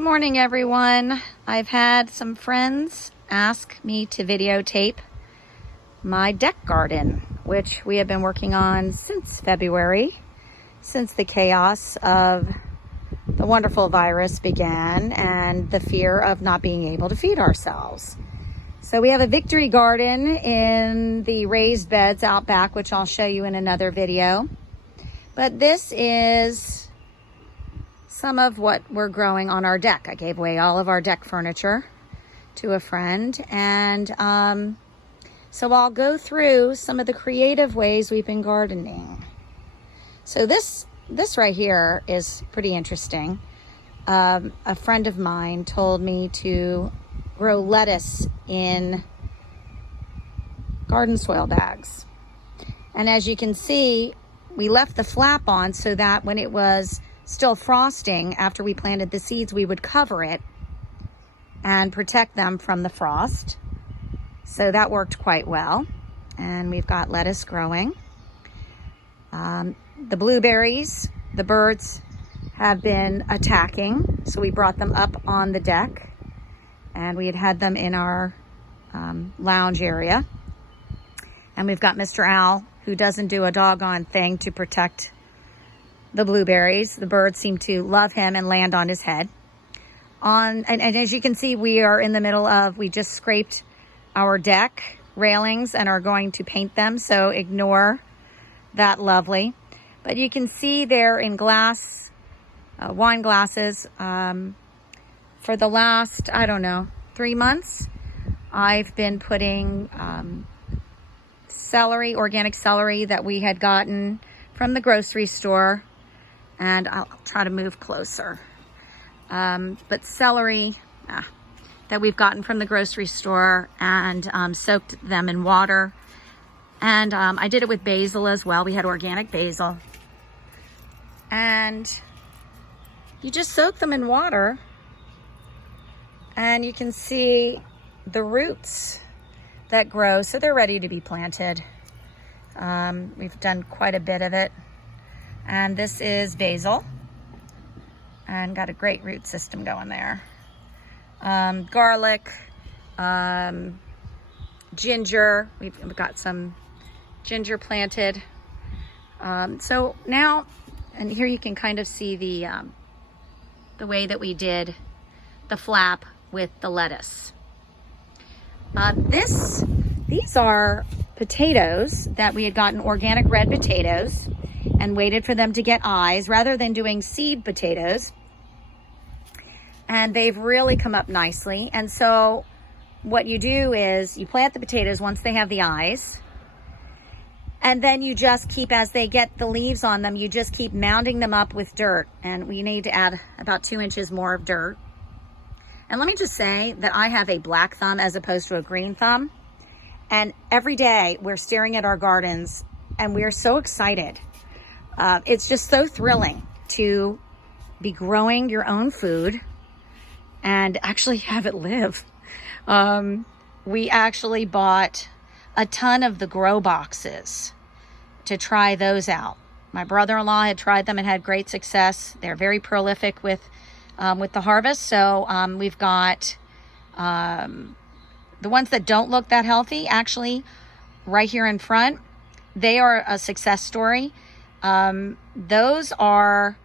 Good morning, everyone. I've had some friends ask me to videotape my Dec Garden, which we have been working on since February, since the chaos of the wonderful virus began and the fear of not being able to feed ourselves. So we have a victory garden in the raised beds out back, which I'll show you in another video. But this is some of what we're growing on our deck. I gave away all of our deck furniture to a friend, and so I'll go through some of the creative ways we've been gardening. So this right here is pretty interesting. A friend of mine told me to grow lettuce in garden soil bags, and as you can see, we left the flap on so that when it was still frosting after we planted the seeds, we would cover it and protect them from the frost. So that worked quite well. And we've got lettuce growing. The blueberries, the birds have been attacking. So we brought them up on the deck, and we had them in our lounge area. And we've got Mr. Owl, who doesn't do a doggone thing to protect the blueberries. The birds seem to love him and land on his head. And as you can see, we are in the middle of, we just scraped our deck railings and are going to paint them, so ignore that lovely. But you can see there in glass, wine glasses, for the last, I don't know, 3 months, I've been putting celery, organic celery that we had gotten from the grocery store. And I'll try to move closer. But celery that we've gotten from the grocery store, and soaked them in water. And I did it with basil as well. We had organic basil. And you just soak them in water, and you can see the roots that grow. So they're ready to be planted. We've done quite a bit of it. And this is basil, and got a great root system going there. Garlic, ginger. We've got some ginger planted. So now, and here you can kind of see the way that we did the flap with the lettuce. These are potatoes that we had gotten, organic red potatoes, and waited for them to get eyes rather than doing seed potatoes. And they've really come up nicely. And so what you do is you plant the potatoes once they have the eyes, and then you just keep, as they get the leaves on them, you just keep mounding them up with dirt. And we need to add about 2 inches more of dirt. And let me just say that I have a black thumb as opposed to a green thumb. And every day we're staring at our gardens and we're so excited. It's just so thrilling to be growing your own food and actually have it live. We actually bought a ton of the grow boxes to try those out. My brother-in-law had tried them and had great success. They're very prolific with the harvest. So we've got the ones that don't look that healthy, actually right here in front. They are a success story. Those are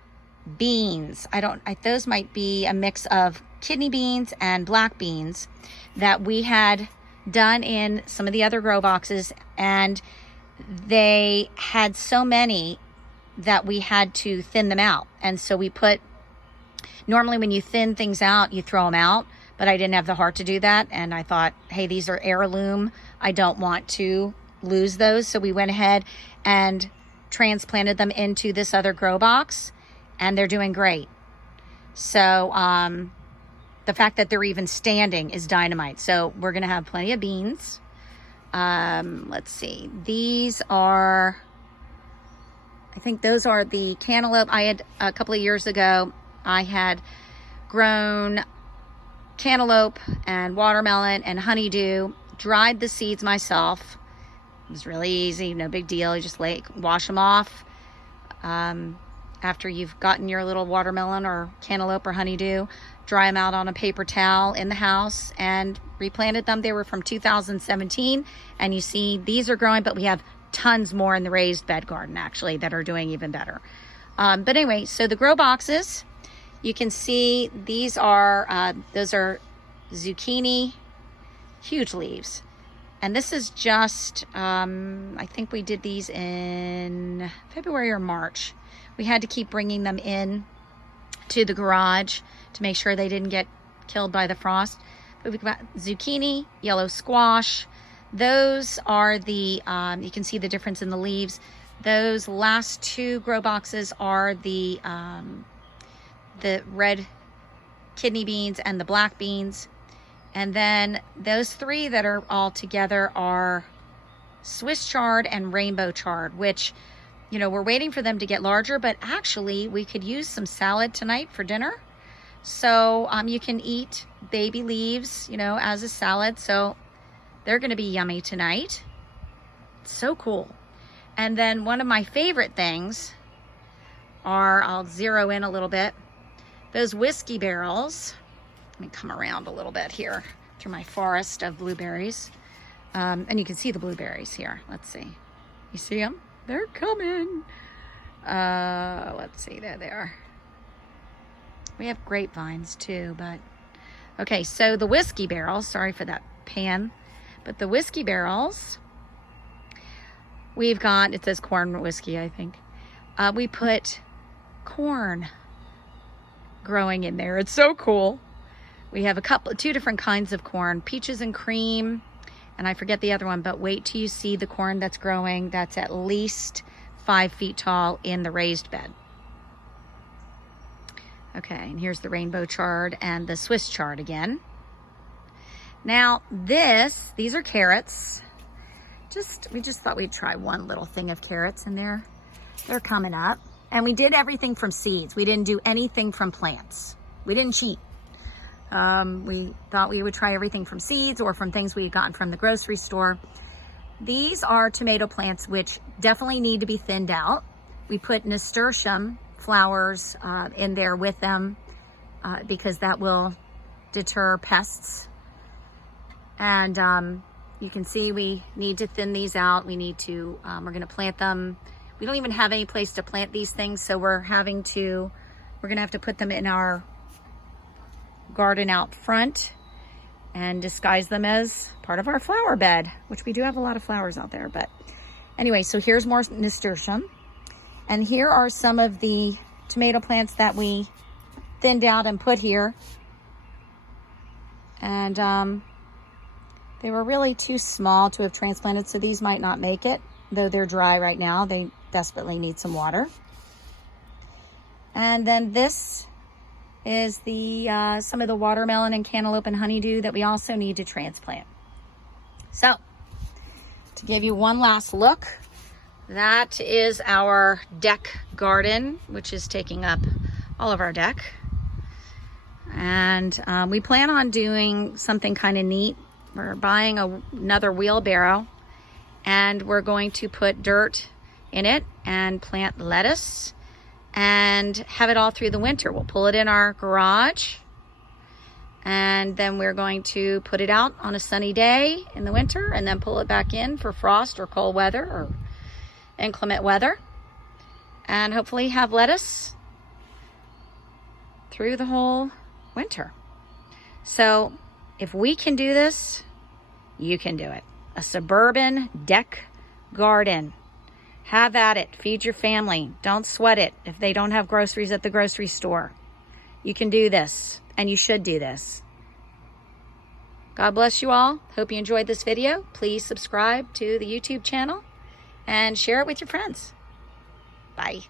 beans. Those might be a mix of kidney beans and black beans that we had done in some of the other grow boxes, and they had so many that we had to thin them out. And so we normally when you thin things out, you throw them out, but I didn't have the heart to do that. And I thought, hey, these are heirloom. I don't want to lose those. So we went ahead and transplanted them into this other grow box, and they're doing great. So the fact that they're even standing is dynamite. So we're gonna have plenty of beans. Let's see, these are, I think those are the cantaloupe. I had, a couple of years ago, I had grown cantaloupe and watermelon and honeydew, dried the seeds myself. It was really easy, no big deal. You just wash them off, after you've gotten your little watermelon or cantaloupe or honeydew, dry them out on a paper towel in the house and replanted them. They were from 2017, and you see these are growing, but we have tons more in the raised bed garden actually that are doing even better. But anyway, so the grow boxes, you can see these are, those are zucchini, huge leaves. And this is just, I think we did these in February or March. We had to keep bringing them in to the garage to make sure they didn't get killed by the frost. But we've got zucchini, yellow squash. Those are the, you can see the difference in the leaves. Those last two grow boxes are the red kidney beans and the black beans. And then those three that are all together are Swiss chard and rainbow chard, which, you know, we're waiting for them to get larger, but actually we could use some salad tonight for dinner. So you can eat baby leaves, you know, as a salad. So they're going to be yummy tonight. It's so cool. And then one of my favorite things are, I'll zero in a little bit, those whiskey barrels. Let me come around a little bit here through my forest of blueberries. And you can see the blueberries here. Let's see. You see them? They're coming. Let's see. There they are. We have grapevines too, but okay. So the whiskey barrels, sorry for that pan, but the whiskey barrels, we've got, it says corn whiskey, I think. We put corn growing in there. It's so cool. We have two different kinds of corn, peaches and cream, and I forget the other one, but wait till you see the corn that's growing. That's at least 5 feet tall in the raised bed. Okay, and here's the rainbow chard and the Swiss chard again. Now these are carrots. We just thought we'd try one little thing of carrots in there. They're coming up. And we did everything from seeds. We didn't do anything from plants. We didn't cheat. We thought we would try everything from seeds or from things we had gotten from the grocery store. These are tomato plants, which definitely need to be thinned out. We put nasturtium flowers in there with them because that will deter pests. And you can see we need to thin these out. We need to, we're gonna plant them. We don't even have any place to plant these things, so we're gonna have to put them in our garden out front and disguise them as part of our flower bed, which we do have a lot of flowers out there. But anyway, so here's more nasturtium. And here are some of the tomato plants that we thinned out and put here. And they were really too small to have transplanted, so these might not make it, though they're dry right now. They desperately need some water. And then this is the some of the watermelon and cantaloupe and honeydew that we also need to transplant. So, to give you one last look, that is our Dec Garden, which is taking up all of our deck. And we plan on doing something kind of neat. We're buying another wheelbarrow, and we're going to put dirt in it and plant lettuce and have it all through the winter. We'll pull it in our garage, and then we're going to put it out on a sunny day in the winter and then pull it back in for frost or cold weather or inclement weather, and hopefully have lettuce through the whole winter. So if we can do this, you can do it. A suburban Dec Garden. Have at it. Feed your family. Don't sweat it if they don't have groceries at the grocery store. You can do this, and you should do this. God bless you all. Hope you enjoyed this video. Please subscribe to the YouTube channel and share it with your friends. Bye.